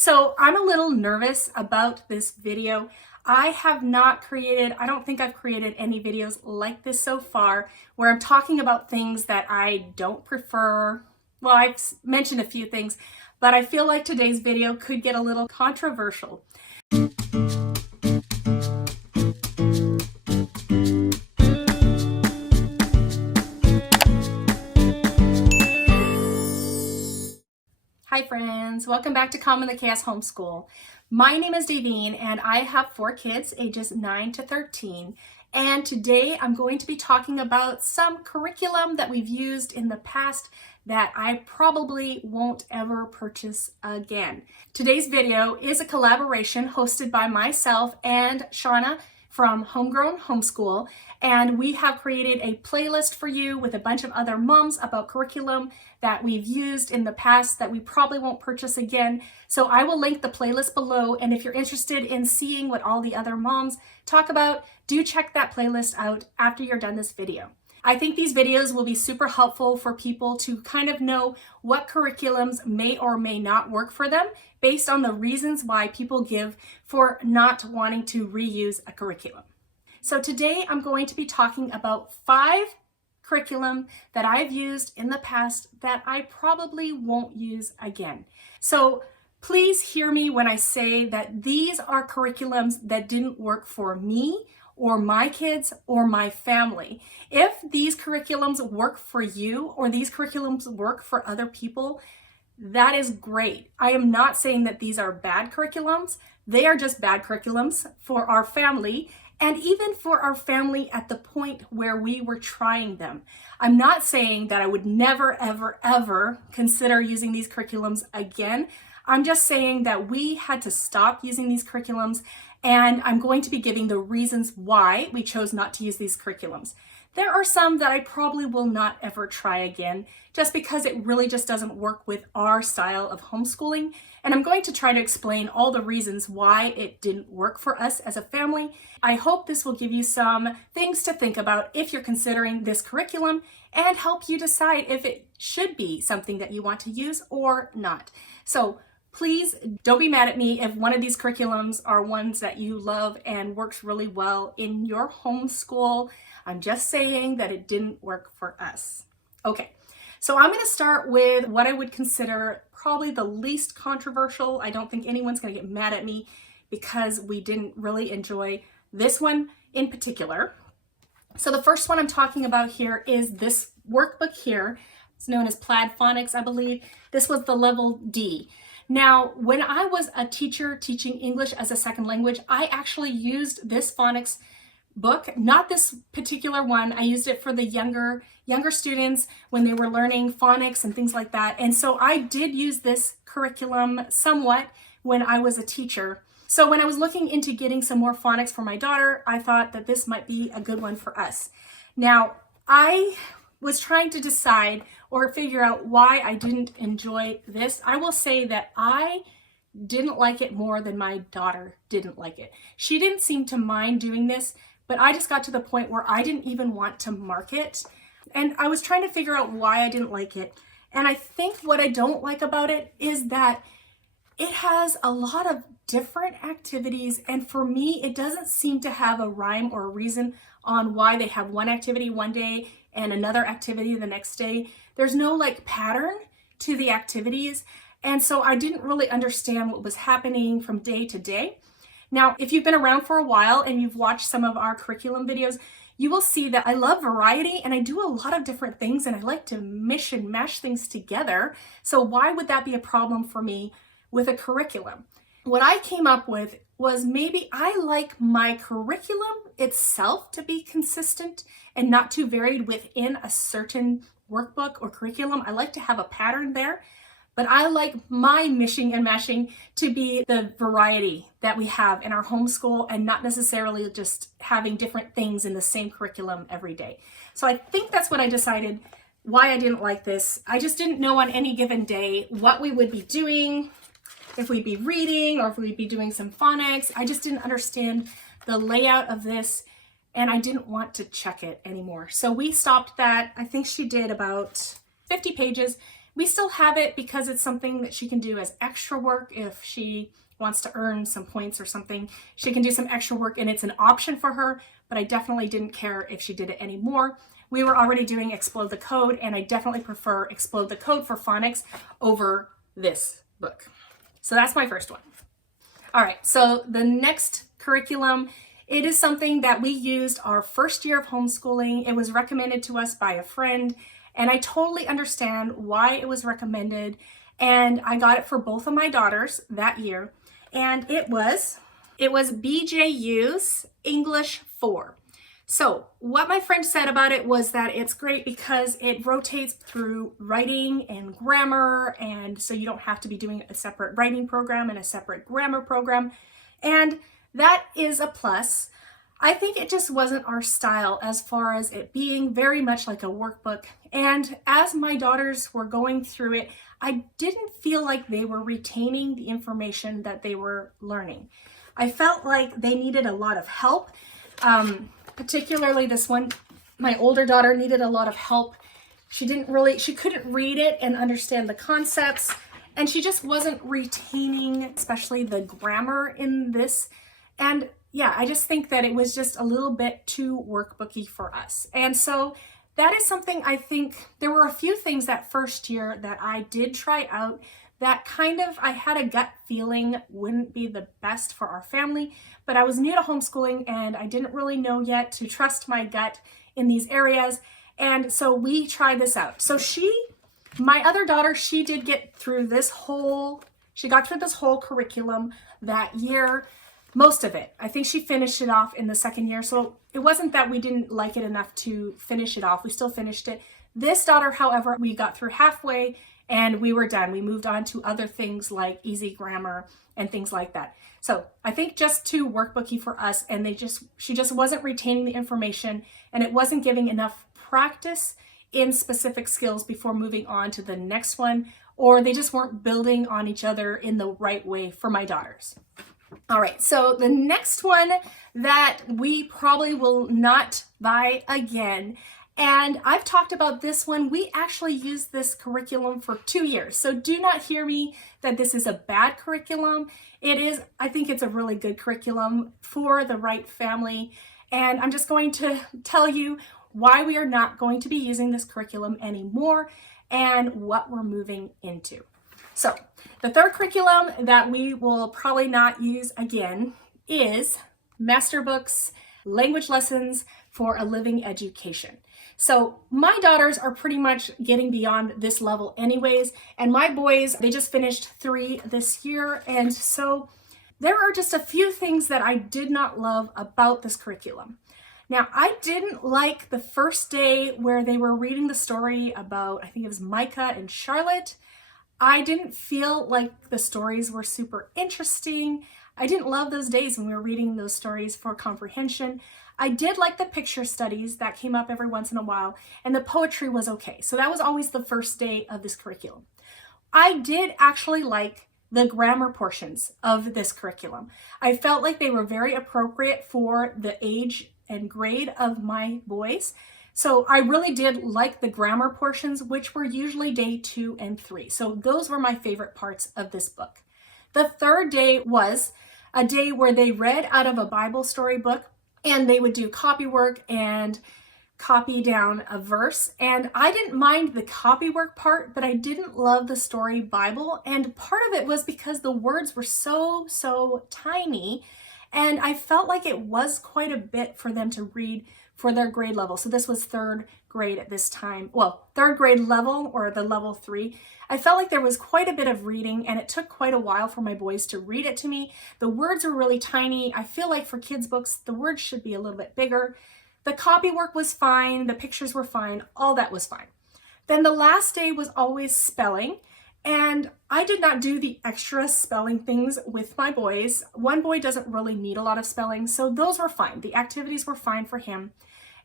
So I'm a little nervous about this video. I don't think I've created any videos like this so far where I'm talking about things that I don't prefer. Well, I've mentioned a few things, but I feel like today's video could get a little controversial. Hi friends, welcome back to Calm in the Chaos Homeschool. My name is Davine and I have 4 kids ages 9 to 13. And today I'm going to be talking about some curriculum that we've used in the past that I probably won't ever purchase again. Today's video is a collaboration hosted by myself and Shauna from Homegrown Homeschool, and we have created a playlist for you with a bunch of other moms about curriculum that we've used in the past that we probably won't purchase again. So I will link the playlist below, and if you're interested in seeing what all the other moms talk about, do check that playlist out after you're done this video. I think these videos will be super helpful for people to kind of know what curriculums may or may not work for them based on the reasons why people give for not wanting to reuse a curriculum. So today I'm going to be talking about 5 curriculum that I've used in the past that I probably won't use again. So please hear me when I say that these are curriculums that didn't work for me or my kids or my family. If these curriculums work for you or these curriculums work for other people, that is great. I am not saying that these are bad curriculums. They are just bad curriculums for our family, and even for our family at the point where we were trying them. I'm not saying that I would never, ever, ever consider using these curriculums again. I'm just saying that we had to stop using these curriculums, and I'm going to be giving the reasons why we chose not to use these curriculums. There are some that I probably will not ever try again, just because it really just doesn't work with our style of homeschooling. And I'm going to try to explain all the reasons why it didn't work for us as a family. I hope this will give you some things to think about if you're considering this curriculum and help you decide if it should be something that you want to use or not. So please don't be mad at me if one of these curriculums are ones that you love and works really well in your homeschool. I'm just saying that it didn't work for us. Okay, so I'm going to start with what I would consider probably the least controversial. I don't think anyone's going to get mad at me because we didn't really enjoy this one in particular. So the first one I'm talking about here is this workbook here. It's known as Plaid Phonics, I believe. This was the level D. Now, when I was a teacher teaching English as a second language, I actually used this phonics book, not this particular one. I used it for the younger students when they were learning phonics and things like that. And so I did use this curriculum somewhat when I was a teacher. So when I was looking into getting some more phonics for my daughter, I thought that this might be a good one for us. Now, I was trying to decide or figure out why I didn't enjoy this. I will say that I didn't like it more than my daughter didn't like it. She didn't seem to mind doing this, but I just got to the point where I didn't even want to mark it. And I was trying to figure out why I didn't like it. And I think what I don't like about it is that it has a lot of different activities. And for me, it doesn't seem to have a rhyme or a reason on why they have one activity one day and another activity the next day. There's no like pattern to the activities. And so I didn't really understand what was happening from day to day. Now, if you've been around for a while and you've watched some of our curriculum videos, you will see that I love variety and I do a lot of different things and I like to mix and mash things together. So why would that be a problem for me with a curriculum? What I came up with was maybe I like my curriculum itself to be consistent and not too varied within a certain workbook or curriculum. I like to have a pattern there. But I like my mishing and mashing to be the variety that we have in our homeschool and not necessarily just having different things in the same curriculum every day. So I think that's what I decided why I didn't like this. I just didn't know on any given day what we would be doing, if we'd be reading or if we'd be doing some phonics. I just didn't understand the layout of this and I didn't want to check it anymore. So we stopped that. I think she did about 50 pages. We still have it because it's something that she can do as extra work if she wants to earn some points or something. She can do some extra work and it's an option for her, but I definitely didn't care if she did it anymore. We were already doing Explode the Code, and I definitely prefer Explode the Code for phonics over this book. So that's my first one. All right, so the next curriculum, it is something that we used our first year of homeschooling. It was recommended to us by a friend, and I totally understand why it was recommended. And I got it for both of my daughters that year, and it was BJU's English 4. So what my friend said about it was that it's great because it rotates through writing and grammar, and so you don't have to be doing a separate writing program and a separate grammar program, and that is a plus. I think it just wasn't our style as far as it being very much like a workbook, and as my daughters were going through it, I didn't feel like they were retaining the information that they were learning. I felt like they needed a lot of help. Particularly this one, my older daughter needed a lot of help. She couldn't read it and understand the concepts, and she just wasn't retaining, especially the grammar in this. And yeah, I just think that it was just a little bit too workbooky for us. And so that is something I think there were a few things that first year that I did try out that kind of I had a gut feeling wouldn't be the best for our family, but I was new to homeschooling and I didn't really know yet to trust my gut in these areas. And so we tried this out. So my other daughter, she got through this whole curriculum that year, most of it. I think she finished it off in the second year. So it wasn't that we didn't like it enough to finish it off. We still finished it. This daughter, however, we got through halfway and we were done. We moved on to other things like easy grammar and things like that. So I think just too workbooky for us, and she just wasn't retaining the information, and it wasn't giving enough practice in specific skills before moving on to the next one, or they just weren't building on each other in the right way for my daughters. All right, so the next one that we probably will not buy again, and I've talked about this one. We actually used this curriculum for 2 years. So do not hear me that this is a bad curriculum. It is, I think it's a really good curriculum for the right family. And I'm just going to tell you why we are not going to be using this curriculum anymore and what we're moving into. So the third curriculum that we will probably not use again is Master Books, Language Lessons for a Living Education. So my daughters are pretty much getting beyond this level anyways, and my boys, they just finished 3 this year, and so there are just a few things that I did not love about this curriculum. Now, I didn't like the first day where they were reading the story about, I think it was Micah and Charlotte. I didn't feel like the stories were super interesting. I didn't love those days when we were reading those stories for comprehension. I did like the picture studies that came up every once in a while, and the poetry was okay. So that was always the first day of this curriculum. I did actually like the grammar portions of this curriculum. I felt like they were very appropriate for the age and grade of my boys. So I really did like the grammar portions, which were usually day 2 and 3. So those were my favorite parts of this book. The third day was a day where they read out of a Bible story book, and they would do copy work and copy down a verse. And I didn't mind the copy work part, but I didn't love the story Bible. And part of it was because the words were so tiny. And I felt like it was quite a bit for them to read for their grade level. So this was 3rd grade at this time. Well, 3rd grade level, or the level 3. I felt like there was quite a bit of reading, and it took quite a while for my boys to read it to me. The words were really tiny. I feel like for kids' books, the words should be a little bit bigger. The copy work was fine. The pictures were fine. All that was fine. Then the last day was always spelling. And I did not do the extra spelling things with my boys. One boy doesn't really need a lot of spelling, so those were fine. The activities were fine for him.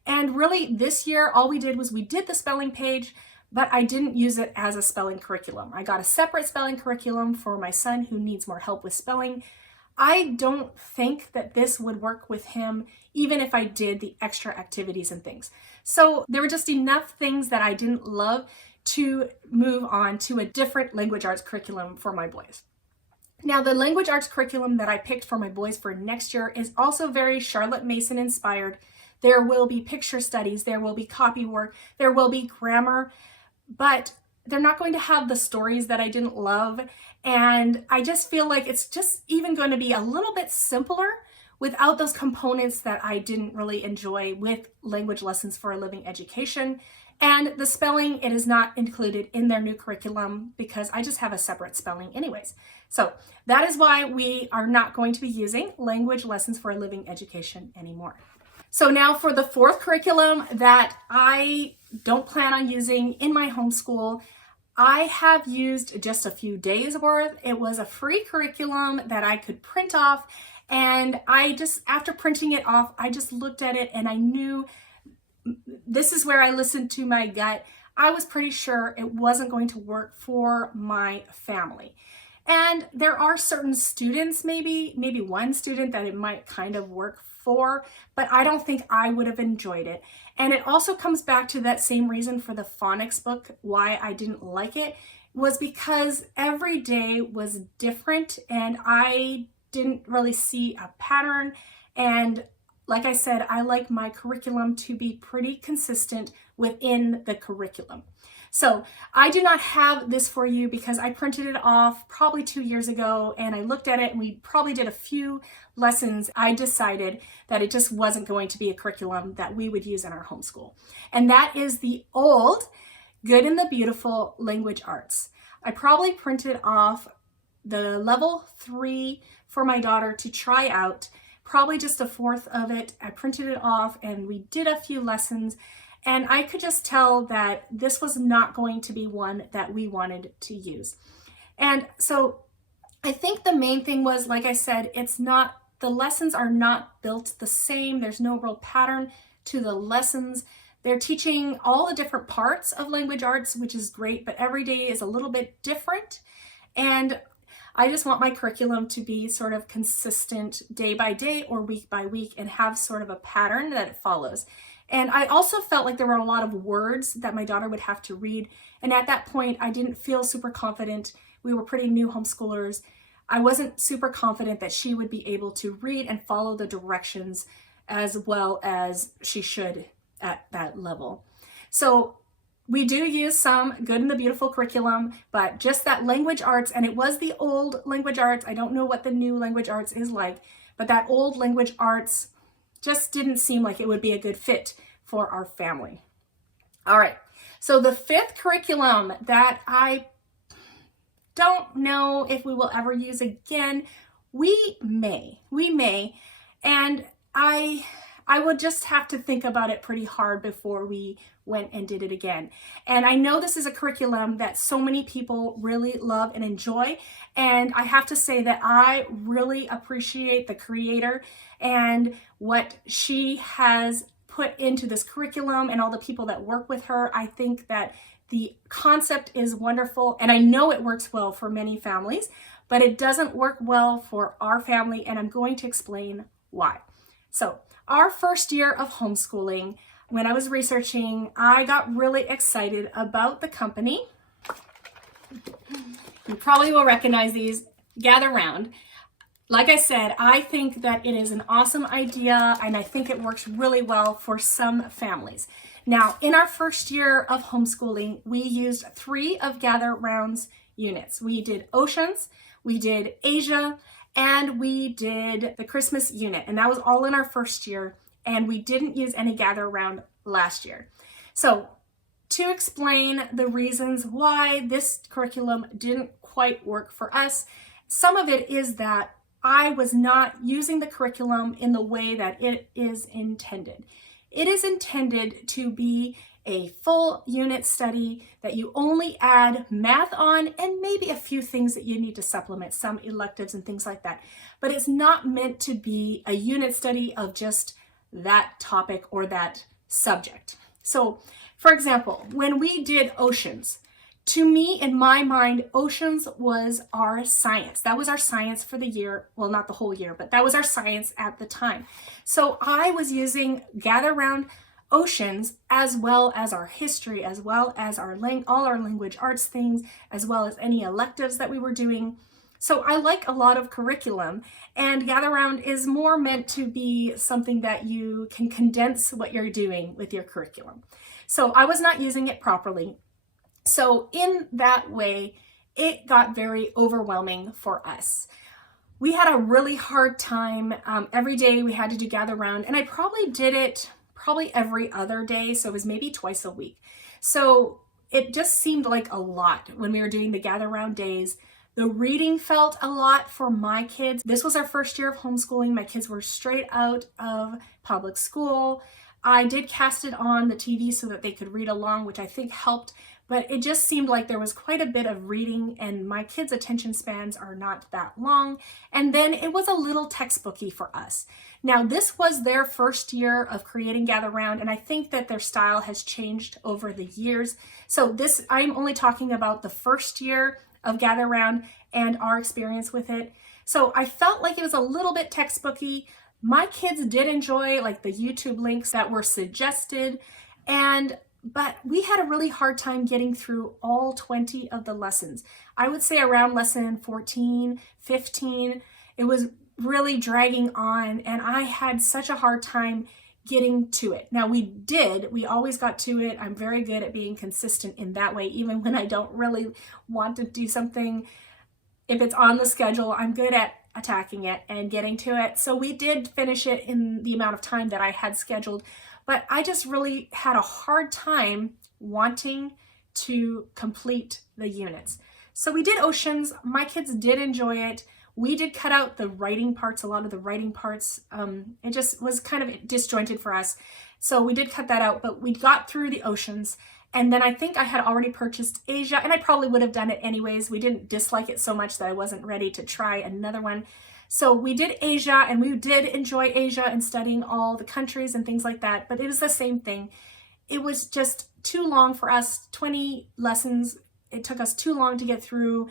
And really this year, all we did was we did the spelling page, but I didn't use it as a spelling curriculum. I got a separate spelling curriculum for my son who needs more help with spelling. I don't think that this would work with him, even if I did the extra activities and things. So there were just enough things that I didn't love to move on to a different language arts curriculum for my boys. Now, the language arts curriculum that I picked for my boys for next year is also very Charlotte Mason inspired. There will be picture studies, there will be copy work, there will be grammar, but they're not going to have the stories that I didn't love. And I just feel like it's just even going to be a little bit simpler without those components that I didn't really enjoy with language lessons for a living education. And the spelling, it is not included in their new curriculum because I just have a separate spelling anyways. So that is why we are not going to be using language lessons for a living education anymore. So now for the fourth curriculum that I don't plan on using in my homeschool, I have used just a few days worth. It was a free curriculum that I could print off. And after printing it off, I just looked at it and I knew this is where I listened to my gut. I was pretty sure it wasn't going to work for my family. And there are certain students, maybe one student that it might kind of work for, but I don't think I would have enjoyed it. And it also comes back to that same reason for the phonics book, why I didn't like it, was because every day was different and I didn't really see a pattern. And like I said, I like my curriculum to be pretty consistent within the curriculum. So I do not have this for you because I printed it off probably 2 years ago and I looked at it and we probably did a few lessons. I decided that it just wasn't going to be a curriculum that we would use in our homeschool. And that is the old Good and the Beautiful Language Arts. I probably printed off the level 3 for my daughter to try out, probably just a fourth of it. I printed it off and we did a few lessons and I could just tell that this was not going to be one that we wanted to use. And so I think the main thing was, like I said, the lessons are not built the same. There's no real pattern to the lessons. They're teaching all the different parts of language arts, which is great, but every day is a little bit different. And I just want my curriculum to be sort of consistent day by day or week by week and have sort of a pattern that it follows. And I also felt like there were a lot of words that my daughter would have to read. And at that point, I didn't feel super confident. We were pretty new homeschoolers. I wasn't super confident that she would be able to read and follow the directions as well as she should at that level. So we do use some Good and the Beautiful curriculum, but just that language arts, and it was the old language arts. I don't know what the new language arts is like, but that old language arts just didn't seem like it would be a good fit for our family. All right, so the fifth curriculum that I don't know if we will ever use again, we may, and I would just have to think about it pretty hard before we went and did it again. And I know this is a curriculum that so many people really love and enjoy. And I have to say that I really appreciate the creator and what she has put into this curriculum and all the people that work with her. I think that the concept is wonderful and I know it works well for many families, but it doesn't work well for our family and I'm going to explain why. So our first year of homeschooling, when I was researching, I got really excited about the company. You probably will recognize these. Gather Round. Like I said, I think that it is an awesome idea and I think it works really well for some families. Now, in our first year of homeschooling, we used 3 of Gather Round's units. We did Oceans, we did Asia, and we did the Christmas unit, and that was all in our first year, and we didn't use any Gather Round last year. So to explain the reasons why this curriculum didn't quite work for us, some of it is that I was not using the curriculum in the way that it is intended. It is intended to be a full unit study that you only add math on and maybe a few things that you need to supplement, some electives and things like that. But it's not meant to be a unit study of just that topic or that subject. So, for example, when we did Oceans, to me, in my mind, Oceans was our science. That was our science for the year. Well, not the whole year, but that was our science at the time. So I was using Gather Round Oceans, as well as our history, as well as all our language arts things, as well as any electives that we were doing. So I like a lot of curriculum, and Gather Round is more meant to be something that you can condense what you're doing with your curriculum. So I was not using it properly. So in that way, it got very overwhelming for us. We had a really hard time. Every day we had to do Gather Round, and I probably did it every other day, so it was maybe twice a week. So it just seemed like a lot when we were doing the Gather Round days. The reading felt a lot for my kids. This was our first year of homeschooling. My kids were straight out of public school. I did cast it on the TV so that they could read along, which I think helped, but it just seemed like there was quite a bit of reading, and my kids' attention spans are not that long. And then it was a little textbooky for us. Now, this was their first year of creating Gather Round, and I think that their style has changed over the years. So I'm only talking about the first year of Gather Round and our experience with it. So I felt like it was a little bit textbooky. My kids did enjoy like the YouTube links that were suggested, but we had a really hard time getting through all 20 of the lessons. I would say around lesson 14, 15, it was really dragging on, and I had such a hard time getting to it. Now we always got to it. I'm very good at being consistent in that way, even when I don't really want to do something. If it's on the schedule, I'm good at attacking it and getting to it. So we did finish it in the amount of time that I had scheduled, but I just really had a hard time wanting to complete the units. So we did Oceans. My kids did enjoy it. We did cut out the writing parts, a lot of the writing parts. It just was kind of disjointed for us. So we did cut that out, but we got through the Oceans. And then I think I had already purchased Asia, and I probably would have done it anyways. We didn't dislike it so much that I wasn't ready to try another one. So we did Asia, and we did enjoy Asia and studying all the countries and things like that, but it was the same thing. It was just too long for us, 20 lessons. It took us too long to get through.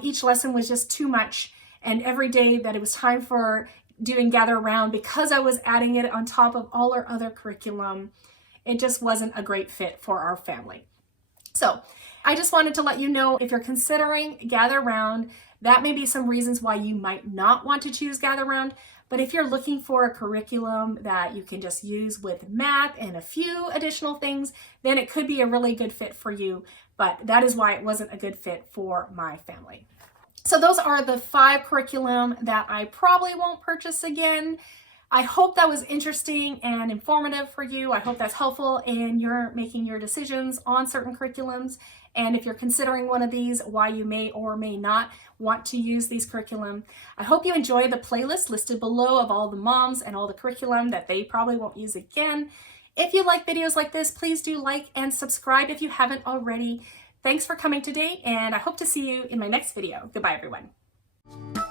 Each lesson was just too much. And every day that it was time for doing Gather Around, because I was adding it on top of all our other curriculum, it just wasn't a great fit for our family. So I just wanted to let you know, if you're considering Gather Round, that may be some reasons why you might not want to choose Gather Round. But if you're looking for a curriculum that you can just use with math and a few additional things, then it could be a really good fit for you. But that is why it wasn't a good fit for my family. So those are the 5 curriculum that I probably won't purchase again. I hope that was interesting and informative for you. I hope that's helpful in your making your decisions on certain curriculums. And if you're considering one of these, why you may or may not want to use these curriculum. I hope you enjoy the playlist listed below of all the moms and all the curriculum that they probably won't use again. If you like videos like this, please do like and subscribe if you haven't already. Thanks for coming today, and I hope to see you in my next video. Goodbye, everyone.